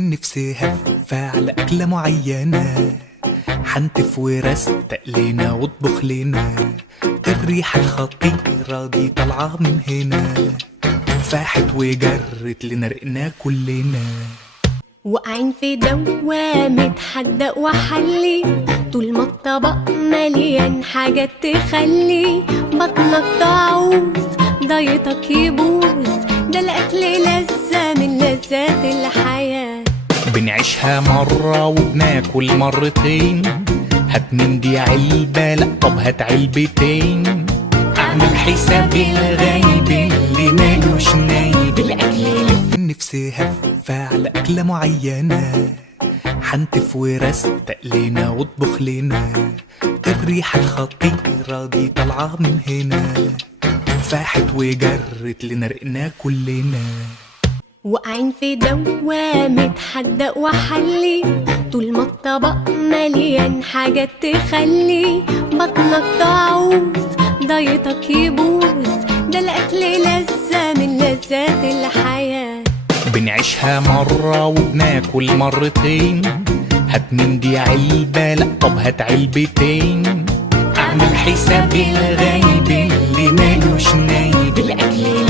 نفسي هفة على أكلة معينة، حنتف ورستق لينا واطبخ لينا. الريحة الخطيرة دي طالعة من هنا، فاحت وجرت لنا رقنا كلنا. واقعين في دوامة حدق وحلي، طول ما الطبق مليان حاجات تخلي بطنك تعوز ضيطك يبوظ. ده الأكل لذة من لذات الحياة، بنعيشها مرة وبناكل مرتين. هات من دي علبة، لأ طب هات علبتين. أعمل حساب الغايب اللي مالوش نايب. الأكل نفسي هفة على أكلة معينة، حنتف ورستق لينا واطبخ لينا. الريحة الخطيرة دي طالعة من هنا، فاحت وجرت لنا رقنا كلنا. واقعين في دوامة حدق وحلي، طول ما الطبق مليان حاجات تخلي بطنك تعوز ضيطك يبوظ. ده الأكل لذة من لذات الحياة، بنعيشها مرة وبناكل مرتين. هات من دي علبة، لأ طب هات علبتين. أعمل حساب الغايب اللي مالوش نايب. الأكل